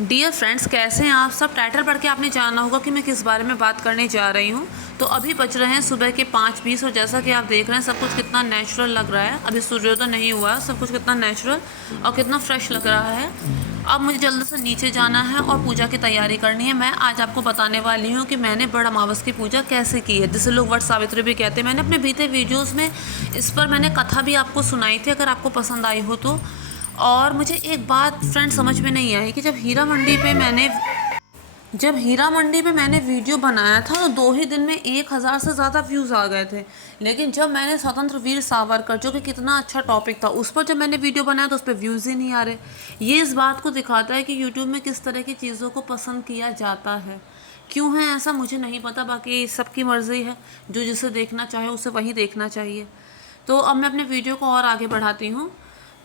Dear friends, कैसे हैं आप सब। टाइटल पढ़ के आपने जाना होगा कि मैं किस बारे में बात करने जा रही हूँ। तो अभी बज रहे हैं सुबह के 5:20 और जैसा कि आप देख रहे हैं सब कुछ कितना नेचुरल लग रहा है। अभी सूर्योदय नहीं हुआ है, सब कुछ कितना नेचुरल और कितना फ्रेश लग रहा है। अब मुझे जल्दी से नीचे जाना है और पूजा की तैयारी करनी है। मैं आज आपको बताने वाली हूँ कि मैंने बड़ अमावस की पूजा कैसे की है, जिसे लोग वट सावित्री भी कहते हैं। मैंने अपने बीते वीडियोज़ में इस पर मैंने कथा भी आपको सुनाई थी, अगर आपको पसंद आई हो तो। और मुझे एक बात फ्रेंड समझ में नहीं आई कि जब हीरा मंडी पे मैंने वीडियो बनाया था तो 2 ही दिन में 1,000 से ज़्यादा व्यूज़ आ गए थे। लेकिन जब मैंने स्वतंत्र वीर सावरकर, जो कि कितना अच्छा टॉपिक था, उस पर जब मैंने वीडियो बनाया तो उस पर व्यूज़ ही नहीं आ रहे। ये इस बात को दिखाता है कि यूट्यूब में किस तरह की चीज़ों को पसंद किया जाता है। क्यों है ऐसा मुझे नहीं पता, बाकी सबकी मर्ज़ी है, जो जिसे देखना चाहे उसे वही देखना चाहिए। तो अब मैं अपने वीडियो को और आगे बढ़ाती हूँ।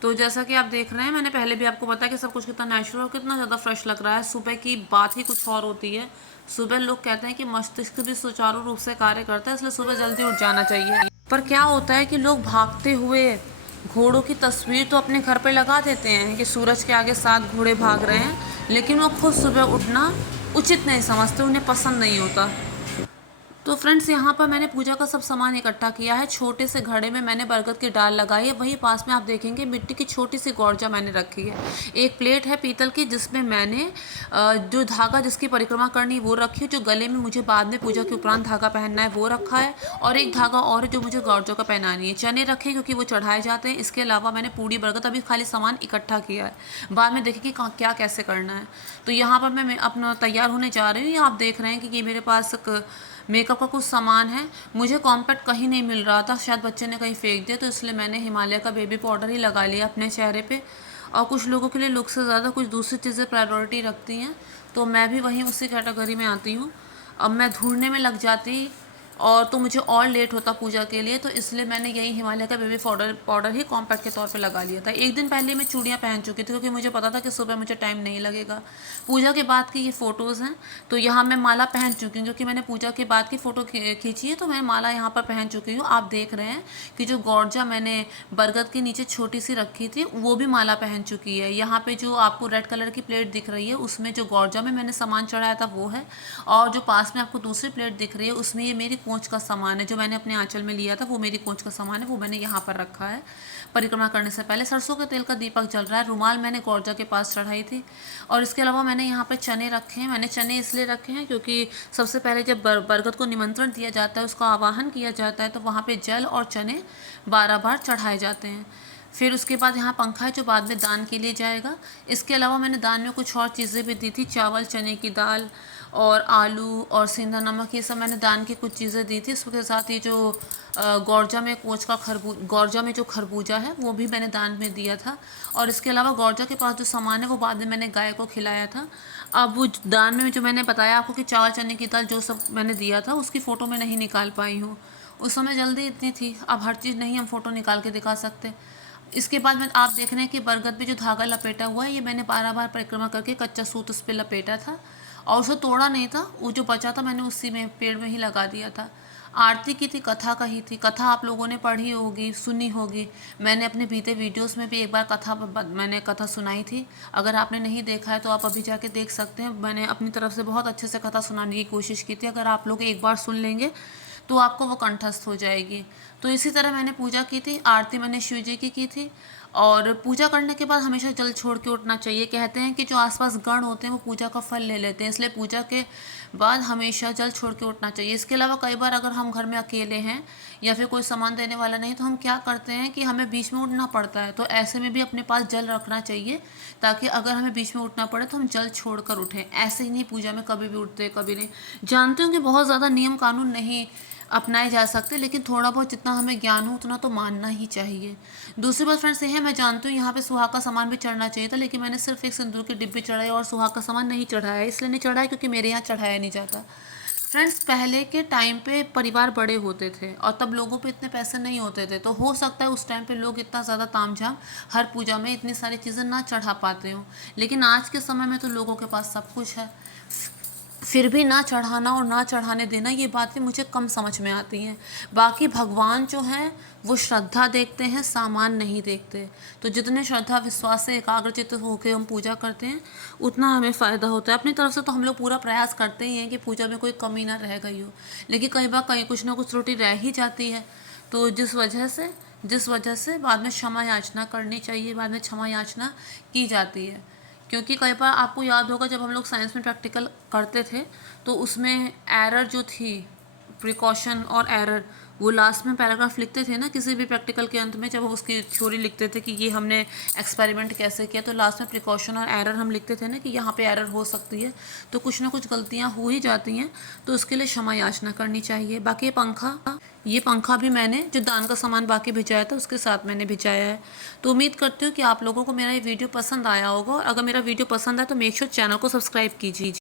तो जैसा कि आप देख रहे हैं, मैंने पहले भी आपको बताया कि सब कुछ कितना नेचुरल और कितना ज़्यादा फ्रेश लग रहा है। सुबह की बात ही कुछ और होती है। सुबह लोग कहते हैं कि मस्तिष्क भी सुचारू रूप से कार्य करता है, इसलिए सुबह जल्दी उठ जाना चाहिए। पर क्या होता है कि लोग भागते हुए घोड़ों की तस्वीर तो अपने घर पे लगा देते हैं कि सूरज के आगे 7 घोड़े भाग रहे हैं, लेकिन वो खुद सुबह उठना उचित नहीं समझते, उन्हें पसंद नहीं होता। तो फ्रेंड्स, यहाँ पर मैंने पूजा का सब सामान इकट्ठा किया है। छोटे से घड़े में मैंने बरगद की डाल लगाई है, वहीं पास में आप देखेंगे मिट्टी की छोटी सी गौरजा मैंने रखी है। एक प्लेट है पीतल की, जिसमें मैंने जो धागा जिसकी परिक्रमा करनी वो रखी है, जो गले में मुझे बाद में पूजा के उपरांत धागा पहनना है वो रखा है, और एक धागा और है जो मुझे गौरजा का पहनानी है। चने रखे क्योंकि वो चढ़ाए जाते हैं। इसके अलावा मैंने पूड़ी बरगद अभी खाली सामान इकट्ठा किया है, बाद में देखें कि क्या कैसे करना है। तो यहाँ पर मैं अपना तैयार होने जा रही हूँ। आप देख रहे हैं कि ये मेरे पास मेकअप का कुछ सामान है। मुझे कॉम्पैक्ट कहीं नहीं मिल रहा था, शायद बच्चे ने कहीं फेंक दिया, तो इसलिए मैंने हिमालय का बेबी पाउडर ही लगा लिया अपने चेहरे पे। और कुछ लोगों के लिए लुक से ज़्यादा कुछ दूसरी चीज़ें प्रायोरिटी रखती हैं, तो मैं भी वहीं उसी कैटेगरी में आती हूँ। अब मैं ढूंढने में लग जाती और तो मुझे और लेट होता पूजा के लिए, तो इसलिए मैंने यही हिमालय का बेबी पाउडर ही कॉम्पैक्ट के तौर पे लगा लिया था। एक दिन पहले मैं चूड़ियाँ पहन चुकी थी, क्योंकि मुझे पता था कि सुबह मुझे टाइम नहीं लगेगा। पूजा के बाद की ये फ़ोटोज़ हैं। तो यहाँ मैं माला पहन चुकी हूँ, क्योंकि मैंने पूजा के बाद की फ़ोटो खींची है, तो मैं माला यहाँ पर पहन चुकी हूँ। आप देख रहे हैं कि जो गौरजा मैंने बरगद के नीचे छोटी सी रखी थी, वो भी माला पहन चुकी है। यहाँ पे जो आपको रेड कलर की प्लेट दिख रही है, उसमें जो गौरजा में मैंने सामान चढ़ाया था वो है, और जो पास में आपको दूसरी प्लेट दिख रही है, उसमें ये मेरी कोंच का सामान है। जो मैंने अपने आंचल में लिया था वो मेरी कोंच का सामान है, वो मैंने यहाँ पर रखा है। परिक्रमा करने से पहले सरसों के तेल का दीपक जल रहा है। रुमाल मैंने गौरजा के पास चढ़ाई थी। और इसके अलावा मैंने यहाँ पर चने रखे हैं। मैंने चने इसलिए रखे हैं क्योंकि सबसे पहले जब बरगद को निमंत्रण दिया जाता है, उसका आवाहन किया जाता है, तो वहाँ पे जल और चने 12 बार चढ़ाए जाते हैं। फिर उसके बाद यहाँ पंखा है जो बाद में दान के लिए जाएगा। इसके अलावा मैंने दान में कुछ और चीज़ें भी दी थी, चावल, चने की दाल और आलू और सेंधा नमक, ये सब मैंने दान की कुछ चीज़ें दी थी। उसके साथ ये जो गौरजा में जो खरबूजा है वो भी मैंने दान में दिया था। और इसके अलावा गौरजा के पास जो सामान है वो बाद में मैंने गाय को खिलाया था। अब वो दान में जो मैंने बताया आपको कि चावल, चने की दाल, जो सब मैंने दिया था, उसकी फ़ोटो मैं नहीं निकाल पाई हूँ। उस समय जल्दी इतनी थी, अब हर चीज़ नहीं हम फ़ोटो निकाल के दिखा सकते। इसके बाद में आप देख रहे हैं कि बरगद में जो धागा लपेटा हुआ है, ये मैंने 12 बार परिक्रमा करके कच्चा सूत उस पर लपेटा था, और उसे तोड़ा नहीं था। वो जो बचा था मैंने उसी में पेड़ में ही लगा दिया था। आरती की थी, कथा कही थी। कथा आप लोगों ने पढ़ी होगी, सुनी होगी। मैंने अपने बीते वीडियोस में भी एक बार मैंने कथा सुनाई थी। अगर आपने नहीं देखा है तो आप अभी जाके देख सकते हैं। मैंने अपनी तरफ से बहुत अच्छे से कथा सुनाने की कोशिश की थी। अगर आप लोग एक बार सुन लेंगे तो आपको वो कंठस्थ हो जाएगी। तो इसी तरह मैंने पूजा की थी। आरती मैंने शिव जी की थी। और पूजा करने के बाद हमेशा जल छोड़ के उठना चाहिए। कहते हैं कि जो आसपास गण होते हैं वो पूजा का फल ले लेते हैं, इसलिए पूजा के बाद हमेशा जल छोड़ के उठना चाहिए। इसके अलावा कई बार अगर हम घर में अकेले हैं या फिर कोई सामान देने वाला नहीं, तो हम क्या करते हैं कि हमें बीच में उठना पड़ता है। तो ऐसे में भी अपने पास जल रखना चाहिए, ताकि अगर हमें बीच में उठना पड़े तो हम जल छोड़ कर उठें। ऐसे ही नहीं पूजा में कभी भी उठते, कभी नहीं। जानते हो कि बहुत ज़्यादा नियम कानून नहीं अपनाए जा सकते, लेकिन थोड़ा बहुत जितना हमें ज्ञान हो उतना तो मानना ही चाहिए। दूसरी बात फ्रेंड्स ये है, मैं जानती हूँ यहाँ पे सुहाग का सामान भी चढ़ना चाहिए था, लेकिन मैंने सिर्फ एक सिंदूर की डिब्बी चढ़ाई और सुहाग का सामान नहीं चढ़ाया। इसलिए नहीं चढ़ाया क्योंकि मेरे यहाँ चढ़ाया नहीं जाता। फ्रेंड्स, पहले के टाइम पे परिवार बड़े होते थे और तब लोगों पे इतने पैसे नहीं होते थे, तो हो सकता है उस टाइम पे लोग इतना ज़्यादा तामझाम हर पूजा में इतनी सारी चीज़ें ना चढ़ा पाते हों। लेकिन आज के समय में तो लोगों के पास सब कुछ है। फिर भी ना चढ़ाना और ना चढ़ाने देना, ये बातें मुझे कम समझ में आती हैं। बाकी भगवान जो हैं वो श्रद्धा देखते हैं, सामान नहीं देखते। तो जितने श्रद्धा विश्वास से एकाग्रचित्त होकर हम पूजा करते हैं उतना हमें फ़ायदा होता है। अपनी तरफ से तो हम लोग पूरा प्रयास करते ही हैं कि पूजा में कोई कमी ना रह गई हो, लेकिन कई बार कहीं कुछ ना कुछ त्रुटि रह ही जाती है। तो जिस वजह से बाद में क्षमा याचना करनी चाहिए, बाद में क्षमा याचना की जाती है। क्योंकि कई बार आपको याद होगा जब हम लोग साइंस में प्रैक्टिकल करते थे तो उसमें एरर जो थी, प्रिकॉशन और एरर, वो लास्ट में पैराग्राफ लिखते थे ना किसी भी प्रैक्टिकल के अंत में। जब हम उसकी थ्योरी लिखते थे कि ये हमने एक्सपेरिमेंट कैसे किया, तो लास्ट में प्रिकॉशन और एरर हम लिखते थे ना कि यहाँ पे एरर हो सकती है। तो कुछ ना कुछ गलतियाँ हो ही जाती हैं, तो उसके लिए क्षमा याचना करनी चाहिए। बाकी ये पंखा भी मैंने जो दान का सामान बाकी भिजाया था उसके साथ मैंने भिजाया है। तो उम्मीद करती हूँ कि आप लोगों को मेरा ये वीडियो पसंद आया होगा, और अगर मेरा वीडियो पसंद आए तो मेक श्योर चैनल को सब्सक्राइब कीजिए।